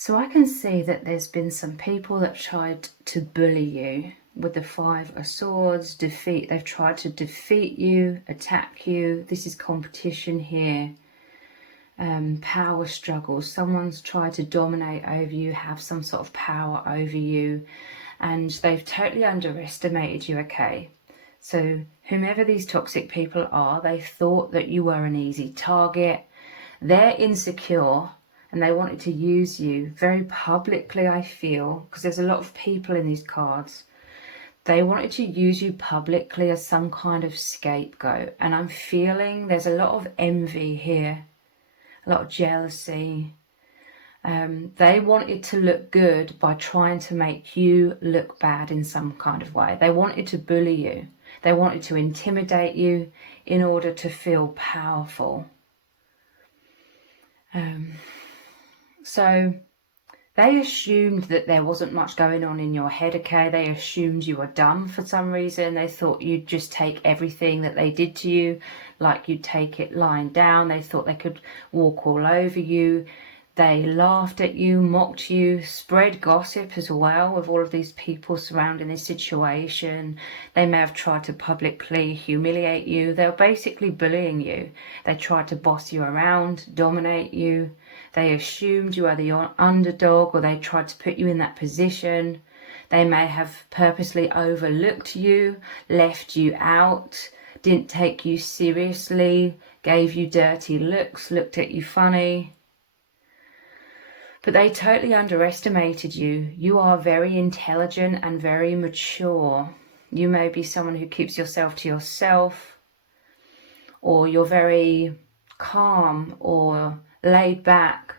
So I can see that there's been some people that tried to bully you with the Five of Swords, they've tried to defeat you, attack you. This is competition here. Power struggles. Someone's tried to dominate over you, have some sort of power over you, and they've totally underestimated you, okay? So whomever these toxic people are, they thought that you were an easy target. They're insecure and they wanted to use you very publicly, I feel, because there's a lot of people in these cards. They wanted to use you publicly as some kind of scapegoat. And I'm feeling there's a lot of envy here, a lot of jealousy. They wanted to look good by trying to make you look bad in some kind of way. They wanted to bully you. They wanted to intimidate you in order to feel powerful. So they assumed that there wasn't much going on in your head, okay? They assumed you were dumb for some reason. They thought you'd just take everything that they did to you, like you'd take it lying down. They thought they could walk all over you. They laughed at you, mocked you, spread gossip as well with all of these people surrounding this situation. They may have tried to publicly humiliate you. They were basically bullying you. They tried to boss you around, dominate you. They assumed you were the underdog, or they tried to put you in that position. They may have purposely overlooked you, left you out, didn't take you seriously, gave you dirty looks, looked at you funny. But they totally underestimated you. You are very intelligent and very mature. You may be someone who keeps yourself to yourself, or you're very calm or laid back.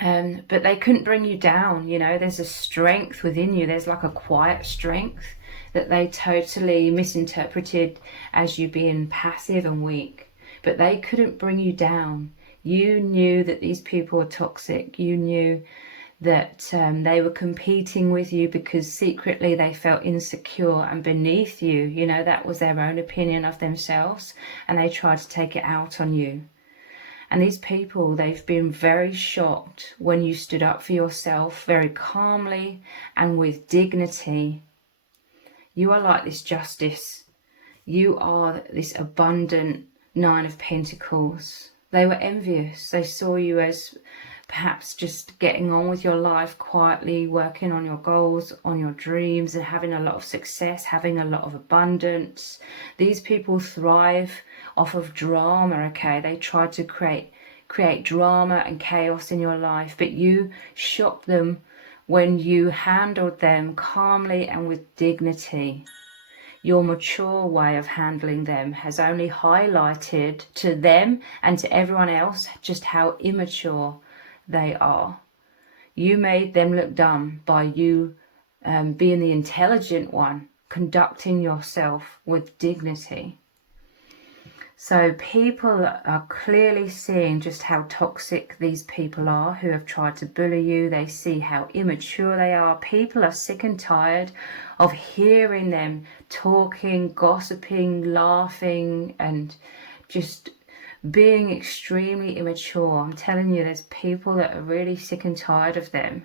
But they couldn't bring you down, you know. There's a strength within you. There's like a quiet strength that they totally misinterpreted as you being passive and weak. But they couldn't bring you down. You knew that these people were toxic. You knew that they were competing with you because secretly they felt insecure and beneath you. You know, that was their own opinion of themselves, and they tried to take it out on you. And these people, they've been very shocked when you stood up for yourself very calmly and with dignity. You are like this justice. You are this abundant Nine of Pentacles. They were envious. They saw you as perhaps just getting on with your life quietly, working on your goals, on your dreams, and having a lot of success, having a lot of abundance. These people thrive off of drama, okay? They try to create drama and chaos in your life, but you shocked them when you handled them calmly and with dignity. Your mature way of handling them has only highlighted to them and to everyone else just how immature they are. You made them look dumb by you being the intelligent one, conducting yourself with dignity. So people are clearly seeing just how toxic these people are who have tried to bully you. They see how immature they are. People are sick and tired of hearing them talking, gossiping, laughing, and just being extremely immature. I'm telling you, there's people that are really sick and tired of them.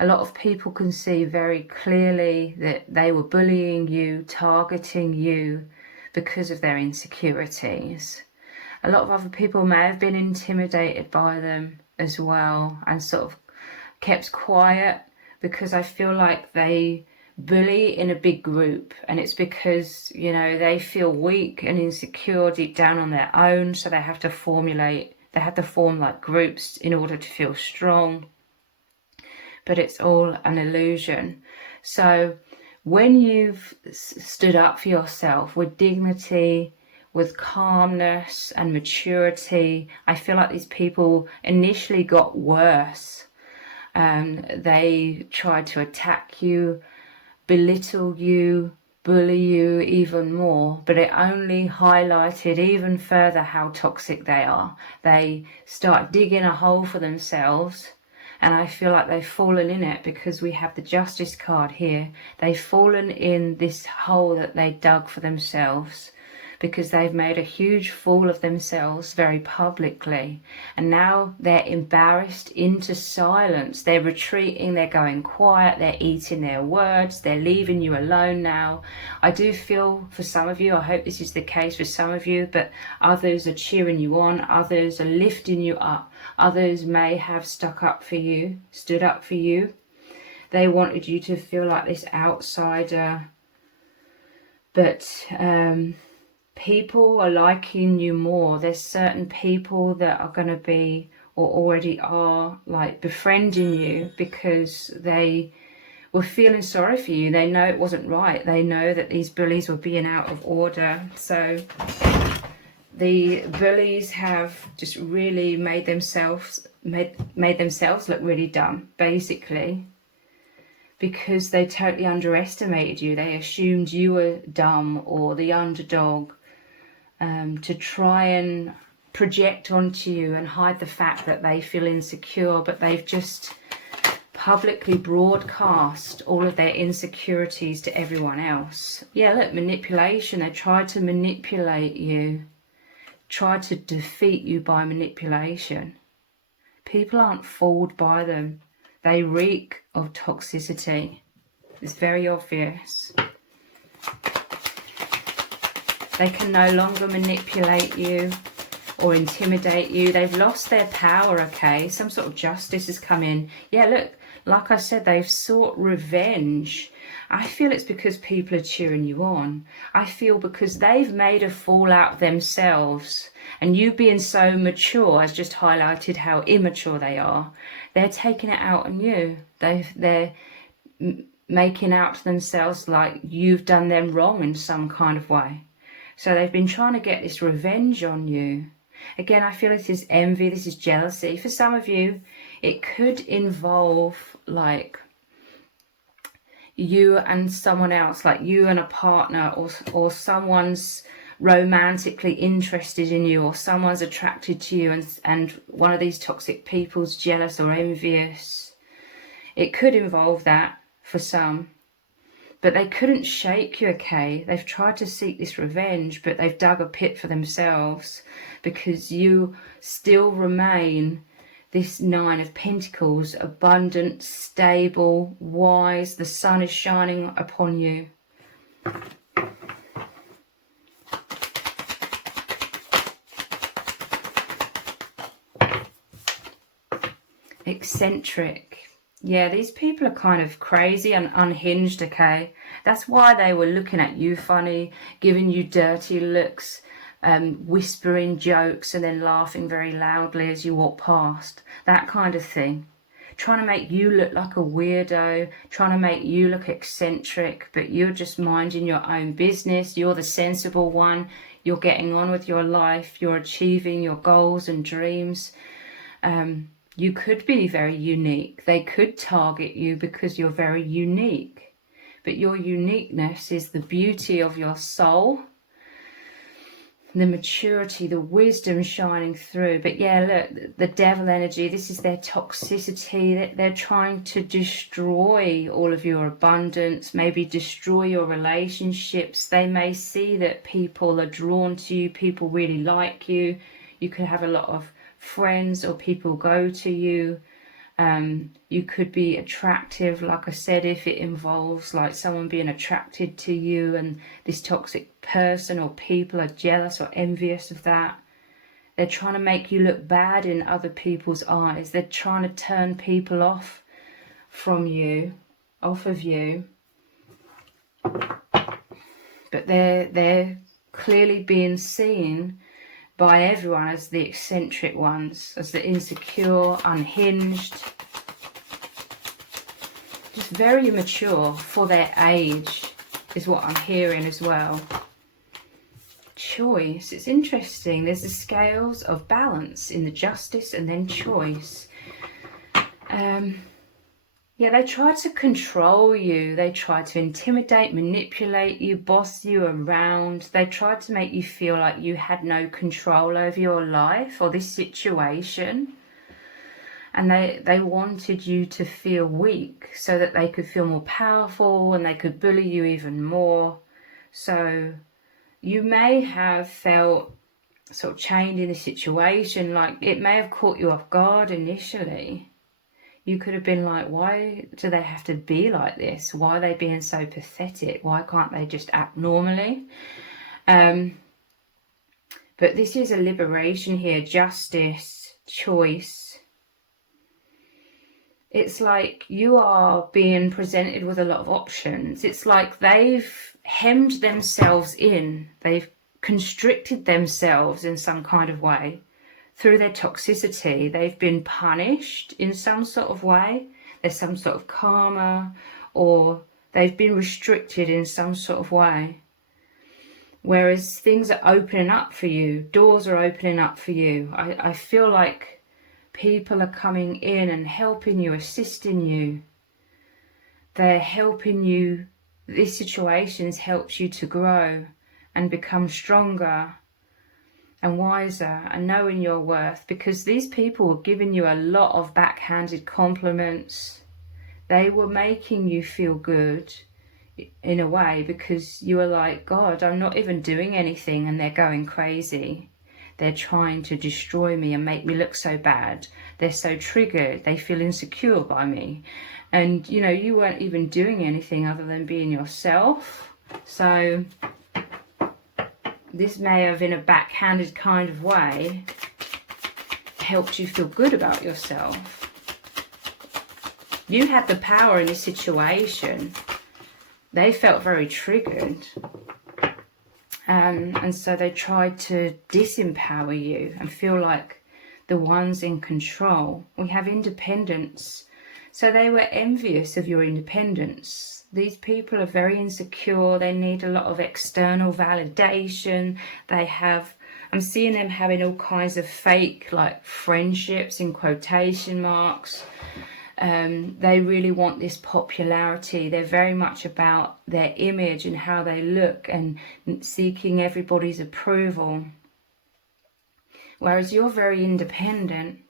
A lot of people can see very clearly that they were bullying you, targeting you, because of their insecurities. A lot of other people may have been intimidated by them as well and sort of kept quiet, because I feel like they bully in a big group, and it's because, you know, they feel weak and insecure deep down on their own, so they have to form like groups in order to feel strong. But it's all an illusion. So when you've stood up for yourself with dignity, with calmness and maturity, I feel like these people initially got worse. They tried to attack you, belittle you, bully you even more, but it only highlighted even further how toxic they are. They start digging a hole for themselves. And I feel like they've fallen in it, because we have the Justice card here. They've fallen in this hole that they dug for themselves because they've made a huge fool of themselves very publicly, and now they're embarrassed into silence. They're retreating, they're going quiet, they're eating their words, they're leaving you alone now. I do feel for some of you, I hope this is the case for some of you, but others are cheering you on, others are lifting you up, others may have stood up for you. They wanted you to feel like this outsider, but people are liking you more. There's certain people that are going to be, or already are, like befriending you because they were feeling sorry for you. They know it wasn't right. They know that these bullies were being out of order. So the bullies have just really made themselves look really dumb, basically, because they totally underestimated you. They assumed you were dumb or the underdog, to try and project onto you and hide the fact that they feel insecure, but they've just publicly broadcast all of their insecurities to everyone else. Yeah, look, manipulation. They tried to manipulate you, tried to defeat you by manipulation. People aren't fooled by them. They reek of toxicity. It's very obvious. They can no longer manipulate you or intimidate you. They've lost their power, okay? Some sort of justice has come in. Yeah, look, like I said, they've sought revenge. I feel it's because people are cheering you on. I feel because they've made a fool out of themselves, and you being so mature has just highlighted how immature they are. They're taking it out on you. They're making out to themselves like you've done them wrong in some kind of way. So they've been trying to get this revenge on you. Again, I feel this is envy, this is jealousy. For some of you, it could involve like you and someone else, like you and a partner, or someone's romantically interested in you, or someone's attracted to you, and one of these toxic people's jealous or envious. It could involve that for some. But they couldn't shake you, okay? They've tried to seek this revenge, but they've dug a pit for themselves, because you still remain this Nine of Pentacles, abundant, stable, wise. The sun is shining upon you. Eccentric. Yeah, these people are kind of crazy and unhinged, okay? That's why they were looking at you funny, giving you dirty looks, whispering jokes and then laughing very loudly as you walk past. That kind of thing. Trying to make you look like a weirdo, trying to make you look eccentric, but you're just minding your own business. You're the sensible one. You're getting on with your life. You're achieving your goals and dreams. You could be very unique. They could target you because you're very unique. But your uniqueness is the beauty of your soul, the maturity, the wisdom shining through. But yeah, look, the devil energy, this is their toxicity. They're trying to destroy all of your abundance, maybe destroy your relationships. They may see that people are drawn to you, people really like you. You could have a lot of friends or people go to you. You could be attractive, like I said, if it involves like someone being attracted to you, and this toxic person or people are jealous or envious of that. They're trying to make you look bad in other people's eyes. They're trying to turn people off from you, off of you. But they're clearly being seen by everyone as the eccentric ones, as the insecure, unhinged, just very immature for their age, is what I'm hearing as well. Choice, it's interesting. There's the scales of balance in the justice and then choice. Yeah, they try to control you. They try to intimidate, manipulate you, boss you around. They tried to make you feel like you had no control over your life or this situation. And they wanted you to feel weak so that they could feel more powerful and they could bully you even more. So You may have felt sort of chained in a situation, like it may have caught you off guard initially. You could have been like, why do they have to be like this? Why are they being so pathetic? Why can't they just act normally? But this is a liberation here, justice, choice. It's like you are being presented with a lot of options. It's like they've hemmed themselves in. They've constricted themselves in some kind of way. Through their toxicity, they've been punished in some sort of way. There's some sort of karma, or they've been restricted in some sort of way. Whereas things are opening up for you, doors are opening up for you. I feel like people are coming in and helping you, assisting you. They're helping you. These situations helps you to grow and become stronger and wiser and knowing your worth, because these people were giving you a lot of backhanded compliments. They were making you feel good in a way, because you were like, God, I'm not even doing anything and they're going crazy. They're trying to destroy me and make me look so bad. They're so triggered. They feel insecure by me. And, you know, you weren't even doing anything other than being yourself. So this may have, in a backhanded kind of way, helped you feel good about yourself. You had the power in this situation. They felt very triggered. And so they tried to disempower you and feel like the ones in control. We have independence. So they were envious of your independence. These people are very insecure. They need a lot of external validation. I'm seeing them having all kinds of fake, like, friendships in quotation marks. They really want this popularity. They're very much about their image and how they look and seeking everybody's approval. Whereas you're very independent.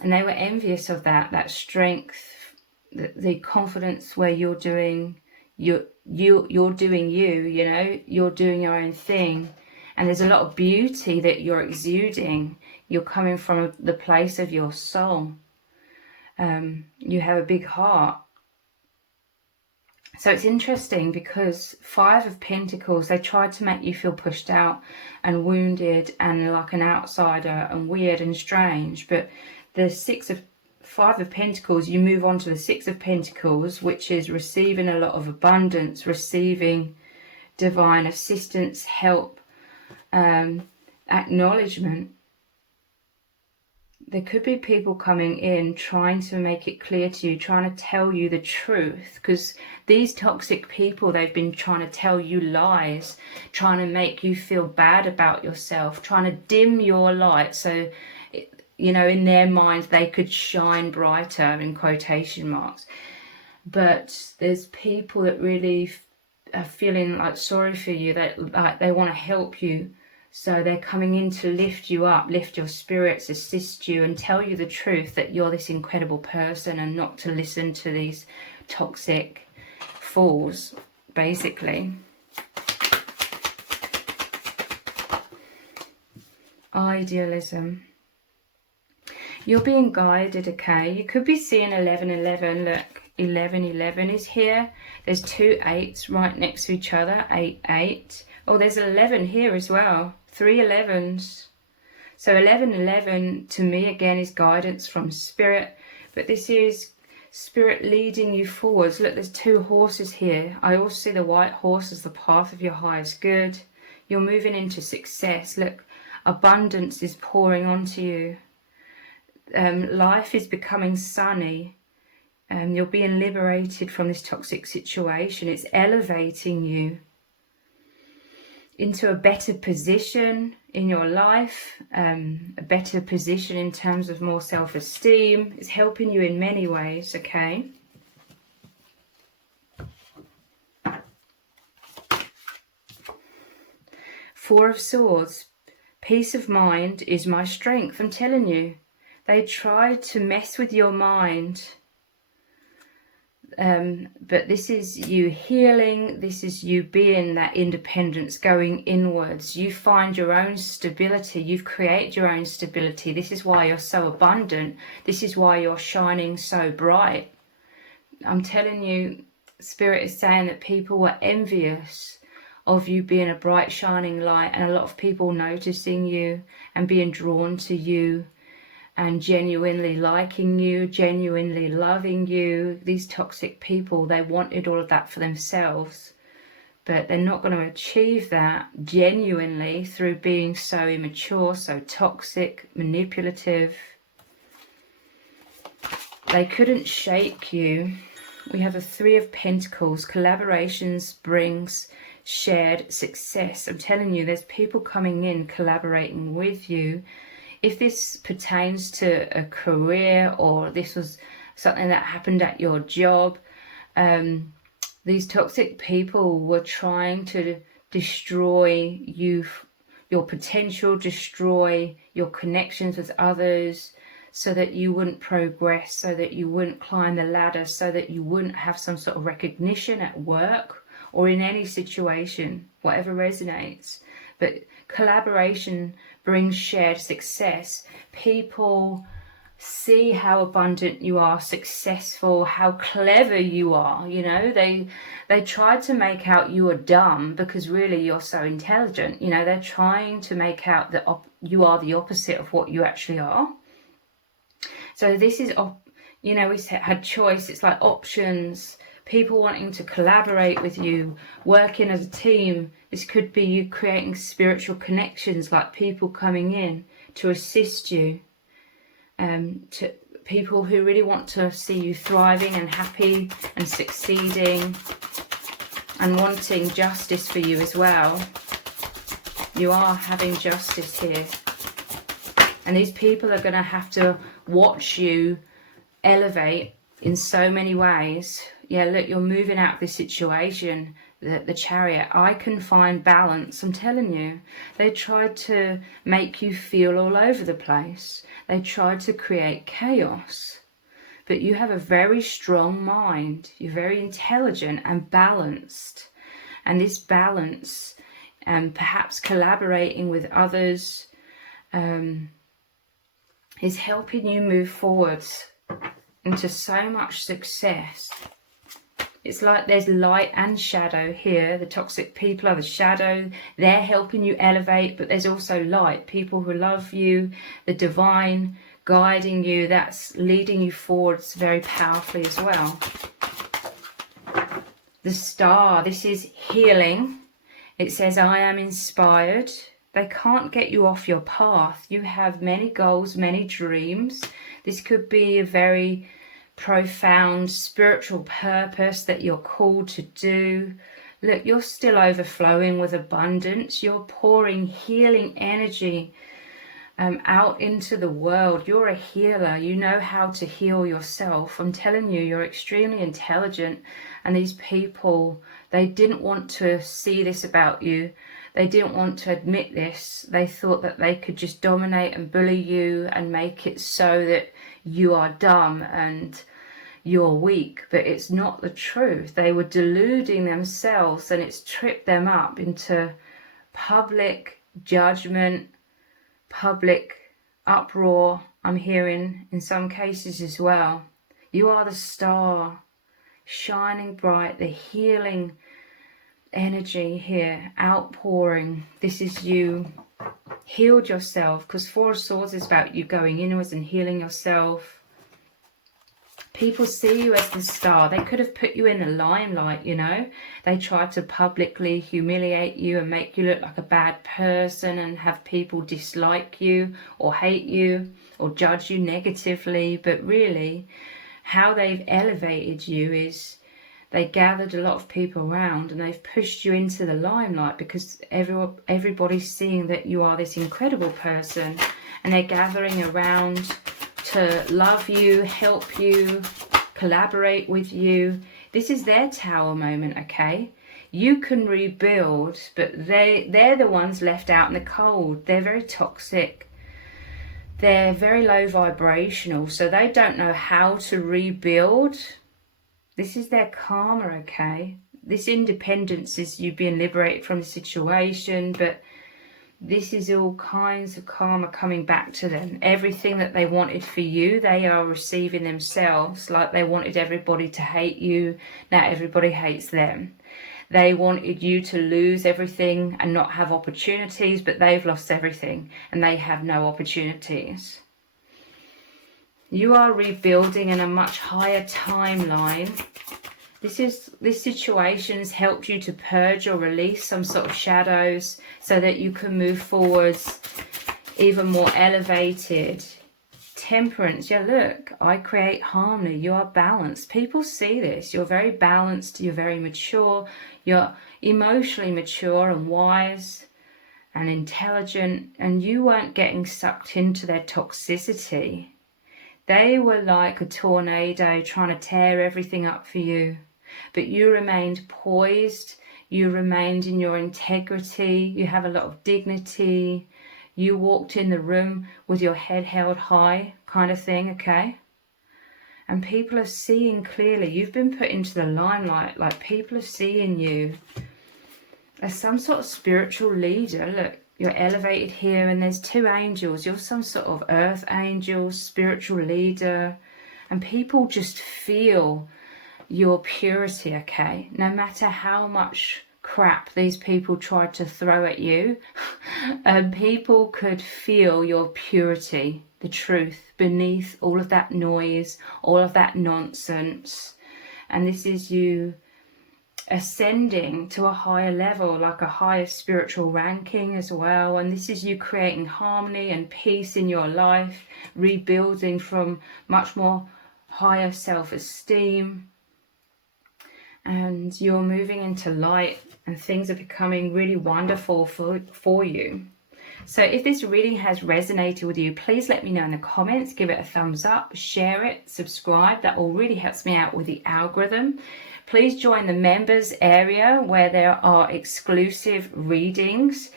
And they were envious of that strength, the confidence where you're doing you, you know, you're doing your own thing. And there's a lot of beauty that you're exuding. You're coming from the place of your soul. You have a big heart. So it's interesting because 5 of Pentacles, they tried to make you feel pushed out and wounded and like an outsider and weird and strange. But the 5 of Pentacles, you move on to the 6 of Pentacles, which is receiving a lot of abundance, receiving divine assistance, help, acknowledgement. There could be people coming in trying to make it clear to you, trying to tell you the truth, because these toxic people, they've been trying to tell you lies, trying to make you feel bad about yourself, trying to dim your light so, you know, in their minds they could shine brighter, in quotation marks. But there's people that really are feeling like sorry for you, that like they want to help you. So they're coming in to lift you up, lift your spirits, assist you, and tell you the truth that you're this incredible person, and not to listen to these toxic fools, basically. Idealism. You're being guided, okay? You could be seeing 1111. Look, 1111 is here. There's 2 8s right next to each other. 8 8. Oh, there's 11 here as well. 3 11s. So 1111 to me again is guidance from spirit, but this is spirit leading you forwards. Look, there's 2 horses here. I also see the white horse as the path of your highest good. You're moving into success. Look, abundance is pouring onto you. Life is becoming sunny. You're being liberated from this toxic situation. It's elevating you into a better position in your life, a better position in terms of more self-esteem. It's helping you in many ways, okay? Four of Swords. Peace of mind is my strength. I'm telling you, they tried to mess with your mind. But this is you healing. This is you being that independence, going inwards. You find your own stability. You've created your own stability. This is why you're so abundant. This is why you're shining so bright. I'm telling you, Spirit is saying that people were envious of you being a bright, shining light, and a lot of people noticing you and being drawn to you and genuinely liking you, genuinely loving you. These toxic people, they wanted all of that for themselves, but they're not going to achieve that genuinely through being so immature, so toxic, manipulative. They couldn't shake you. We have a 3 of Pentacles. Collaborations brings shared success. I'm telling you, there's people coming in, collaborating with you. If this pertains to a career, or this was something that happened at your job, these toxic people were trying to destroy you, your potential, destroy your connections with others, so that you wouldn't progress, so that you wouldn't climb the ladder, so that you wouldn't have some sort of recognition at work or in any situation, whatever resonates. But collaboration brings shared success. People see how abundant you are, successful, how clever you are. You know, they try to make out you are dumb because really you're so intelligent. You know, they're trying to make out that you are the opposite of what you actually are. So this is, you know, we had choice. It's like options. People wanting to collaborate with you, working as a team. This could be you creating spiritual connections, like people coming in to assist you, to people who really want to see you thriving and happy and succeeding and wanting justice for you as well. You are having justice here. And these people are going to have to watch you elevate in so many ways. Yeah, look, you're moving out of this situation, the Chariot. I can find balance, I'm telling you. They tried to make you feel all over the place. They tried to create chaos. But you have a very strong mind. You're very intelligent and balanced. And this balance, and perhaps collaborating with others, is helping you move forwards into so much success. It's like there's light and shadow here. The toxic people are the shadow. They're helping you elevate, but there's also light. People who love you, the divine guiding you, that's leading you forwards very powerfully as well. The Star, this is healing. It says, I am inspired. They can't get you off your path. You have many goals, many dreams. This could be a very profound spiritual purpose that you're called to do. Look, you're still overflowing with abundance. You're pouring healing energy out into the world. You're a healer. You know how to heal yourself. I'm telling you, you're extremely intelligent. And these people, they didn't want to see this about you. They didn't want to admit this. They thought that they could just dominate and bully you and make it so that you are dumb and you're weak. But it's not the truth. They were deluding themselves, and it's tripped them up into public judgment, public uproar. I'm hearing in some cases as well. You are the star, shining bright, the healing energy here, outpouring. This is you healed yourself, because Four of Swords is about you going inwards and healing yourself. People see you as the star. They could have put you in the limelight, you know. They tried to publicly humiliate you and make you look like a bad person and have people dislike you or hate you or judge you negatively. But really, how they've elevated you is they gathered a lot of people around and they've pushed you into the limelight, because everybody's seeing that you are this incredible person, and they're gathering around to love you, help you, collaborate with you. This is their tower moment, okay? You can rebuild, but they're the ones left out in the cold. They're very toxic. They're very low vibrational, so they don't know how to rebuild. This is their karma, okay? This independence is you being liberated from the situation, but this is all kinds of karma coming back to them. Everything that they wanted for you, they are receiving themselves. Like they wanted everybody to hate you, now everybody hates them. They wanted you to lose everything and not have opportunities, but they've lost everything and they have no opportunities. You are rebuilding in a much higher timeline. This situation has helped you to purge or release some sort of shadows so that you can move forwards even more elevated. Temperance, yeah, look, I create harmony. You are balanced. People see this. You're very balanced. You're very mature. You're emotionally mature and wise and intelligent, and you weren't getting sucked into their toxicity. They were like a tornado trying to tear everything up for you. But you remained poised, you remained in your integrity, you have a lot of dignity, you walked in the room with your head held high kind of thing, okay? And people are seeing clearly. You've been put into the limelight, like people are seeing you as some sort of spiritual leader. Look, you're elevated here and there's two angels. You're some sort of earth angel, spiritual leader, and people just feel your purity, okay? No matter how much crap these people tried to throw at you, people could feel your purity, the truth, beneath all of that noise, all of that nonsense. And this is you ascending to a higher level, like a higher spiritual ranking as well. And this is you creating harmony and peace in your life, rebuilding from much more higher self-esteem. And you're moving into light and things are becoming really wonderful for you. So if this reading has resonated with you, please let me know in the comments. Give it a thumbs up, share it, subscribe. That all really helps me out with the algorithm. Please join the members area where there are exclusive readings.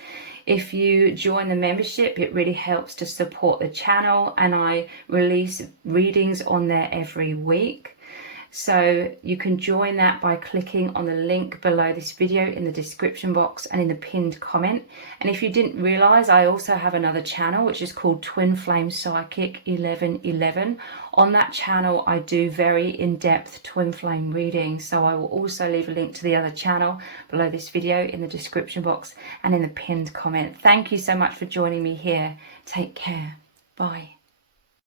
If you join the membership, it really helps to support the channel, and I release readings on there every week. So you can join that by clicking on the link below this video in the description box and in the pinned comment. And if you didn't realize, I also have another channel which is called Twin Flame Psychic 1111. On that channel I do very in-depth twin flame readings, so I will also leave a link to the other channel below this video in the description box and in the pinned comment. Thank you so much for joining me here. Take care. Bye.